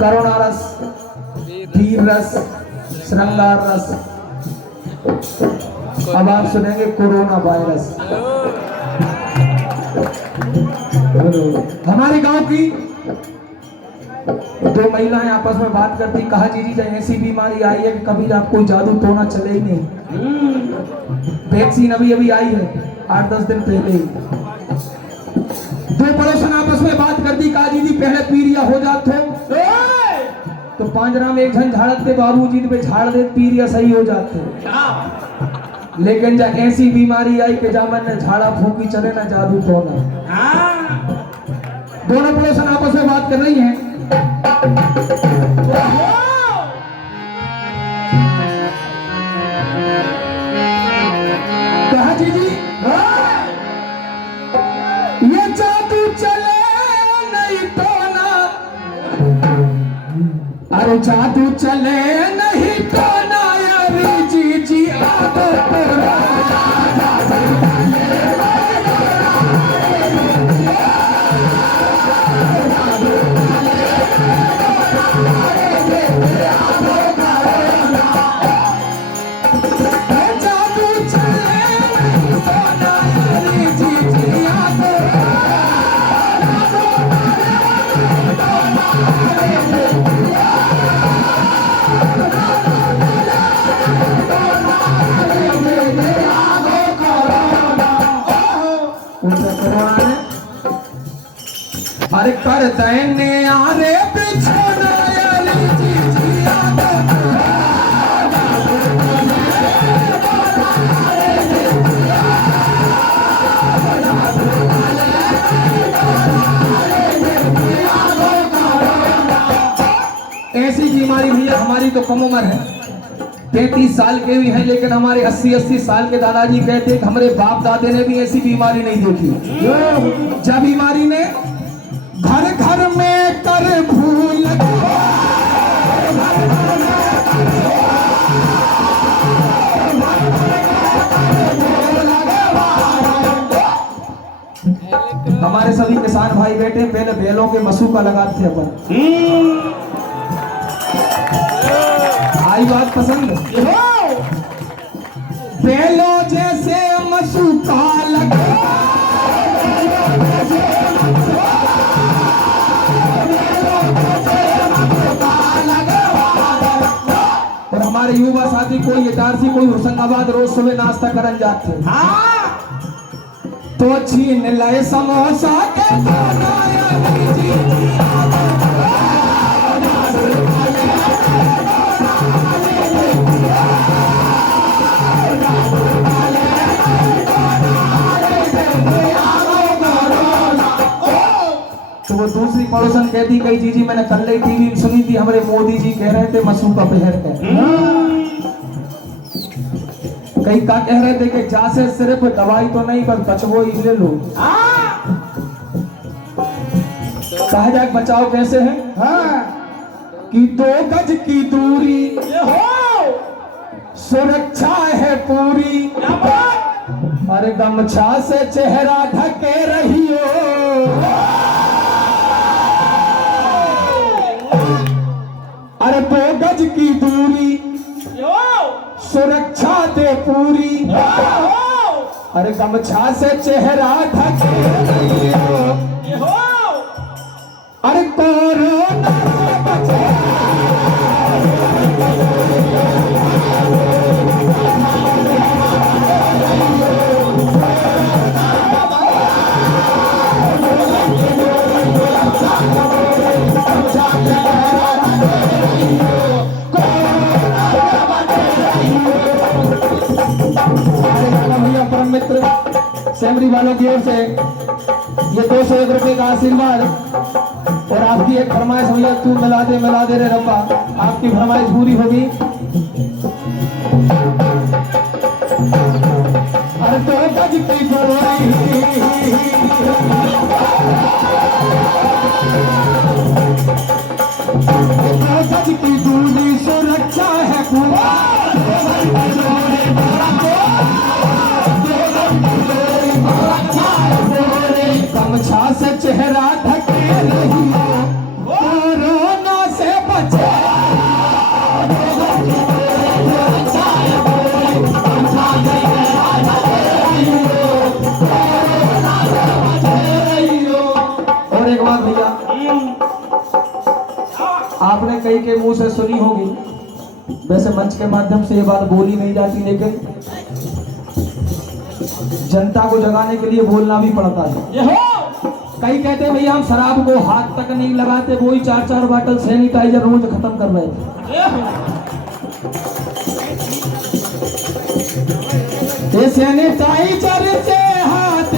करुणा रस, वीर रस, श्रृंगार रस। अब आप सुनेंगे कोरोना वायरस। हमारे गांव की दो महिलाएं आपस में बात करती, कहा जीजी जब ऐसी बीमारी आई है कि कभी आपको जादू टोना चले ही नहीं। वैक्सीन अभी अभी आई है 8-10 दिन पहले ही। दो पड़ोसन आपस में बात करती, कहा जीजी पहले पीरिया हो जात हो तो पांजरा में एक जन झाड़ते बाबूजी पे झाड़ दे पीरिया सही हो जाते, लेकिन जब ऐसी बीमारी आई कि जब मैंने झाड़ा फूकी चले ना जादू टोना। दोनों पड़ोसन आपस में बात कर रही हैं। कहा जीजी ये जादू चले नहीं टोना, अरे जादू चले नहीं टोना यारी जीजी आदत अरे कर देने आरे बिछोना यारी जीजी आदत। ऐसी बीमारी भैया हमारी तो कम उम्र है, 33 साल के भी हैं, लेकिन हमारे 80-80 साल के दादाजी कहते कि हमारे बाप दादे ने भी ऐसी बीमारी नहीं देखी। जब बीमारी ने घर घर में कर भूल हमारे सभी किसान भाई बैठे, पहले बैलों के मसूका लगाते थे अपन। आई बात पसंद? बैलों जैसे मसूका लगा और हमारे युवा साथी कोई इटारसी कोई होशंगाबाद रोज सुबह नाश्ता करन जाते तो छीन लाए समोसा के तो वो दूसरी पड़ोसन कहती कही जीजी मैंने कल ही टीवी में सुनी थी हमारे मोदी जी कह रहे थे मसूका पहर के। कई का कह रहे थे कि जा से सिर्फ दवाई तो नहीं बस बचवो ही ले लो। कहा जाए बचाओ कैसे है? कि 2 गज की दूरी सुरक्षा है पूरी, अरे गमछा से चेहरा ढके रहियो, अरे 2 गज की दूरी सुरक्षा दे पूरी, अरे गमछा से चेहरा ढके रहियो, अरे कोरोना से बचे। परम मित्र सेमरी वालों की ओर से ये 201 रुपए का आशीर्वाद और आपकी एक फरमाइश भैया तू मिला दे रे रब्बा, आपकी फरमाइश पूरी होगी। अरे 2 गज की दूरी 2 गज की दूरी सुरक्षा है पूरा, गमछा से चेहरा ढके रहियो, कोरोना आपने कई के मुंह से सुनी होगी, वैसे मंच के माध्यम से ये बात बोली नहीं जाती, लेकिन जनता को जगाने के लिए बोलना भी पड़ता है। कई कहते हैं भैया हम शराब को हाथ तक नहीं लगाते, वही 4-4 बोतल सैनिटाइजर रोज खत्म कर रहे थे। सैनिटाइजर से हाथ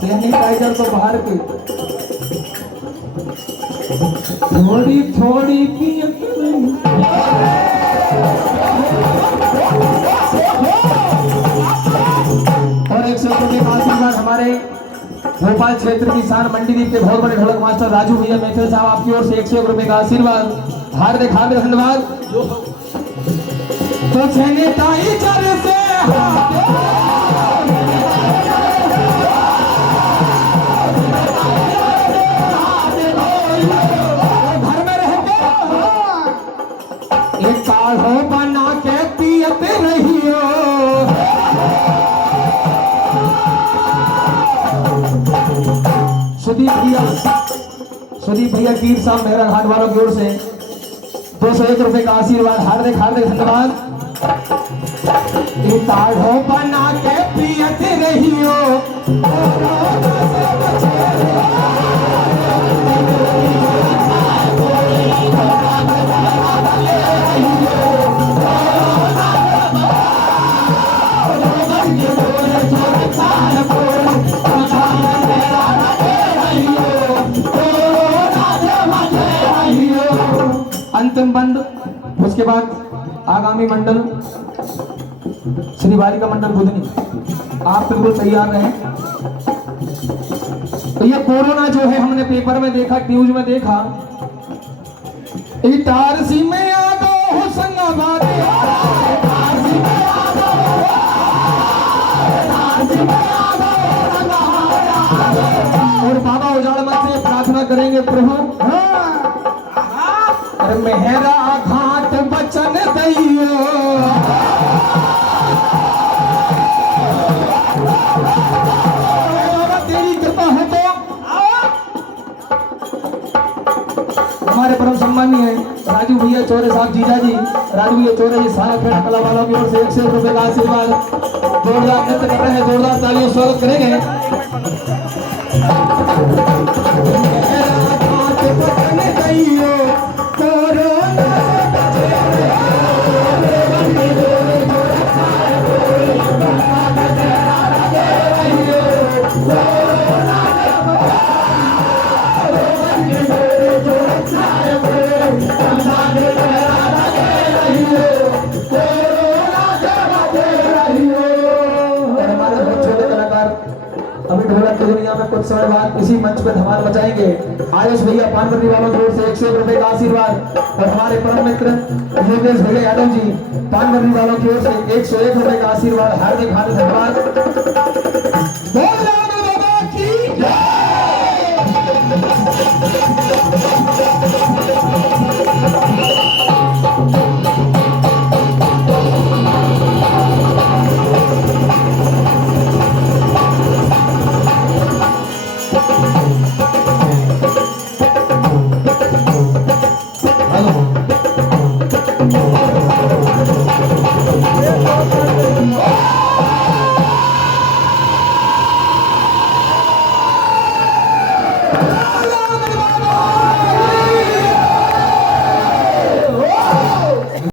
सैनिटाइजर तो बाहर के थोड़ी थोड़ी पियत और 100 रुपये का आशीर्वाद हमारे भोपाल क्षेत्र की शान मंडीदीप के बहुत बड़े ढोलक मास्टर राजू भैया मेहतर साहब आपकी ओर से 101 रुपये का आशीर्वाद, हार्दिक हार्दिक धन्यवाद। तो सैनिटाइजर से घर में रहते एक काढ़ो बना के पियते रहियो, सुदीप भैया कीर साहब मेहरा घाट वालों की ओर से 201 रुपये का आशीर्वाद, हार्दिक हार्दिक धन्यवाद। ताढ़ो बना के पियते रहियो, अंतिम बंद। उसके बाद आगामी मंडल श्री बालिका मंडल बुधनी, आप बिल्कुल तैयार रहें। तो ये कोरोना जो है हमने पेपर में देखा, न्यूज में देखा, इटारसी में आ गो होशंगाबाद, और बाबा उजाड़ मत से प्रार्थना करेंगे प्रभु मेहरा घाट बचन दैयो, तेरी कृपा है तो हमारे परम सम्मानीय राजू भैया चौरे साहब जीजा जी, राजू भैया चौरे जी सारा खेड़ा कला वालों की ओर से 101 रुपये का आशीर्वाद, जोरदार नृत्य कर रहे हैं, जोरदार तालियों स्वागत करेंगे। अभी ढोलक की दुनिया में कुछ समय बाद इसी मंच पे धमाल मचाएंगे। आयुष भैया पानवर्दी वालों की ओर से 101 रुपये का आशीर्वाद, और हमारे परम मित्र योगेश भैया यादव जी पानवर्दी वालों की ओर से 101 रुपये का आशीर्वाद, हार्दिक हार्दिक धन्यवाद।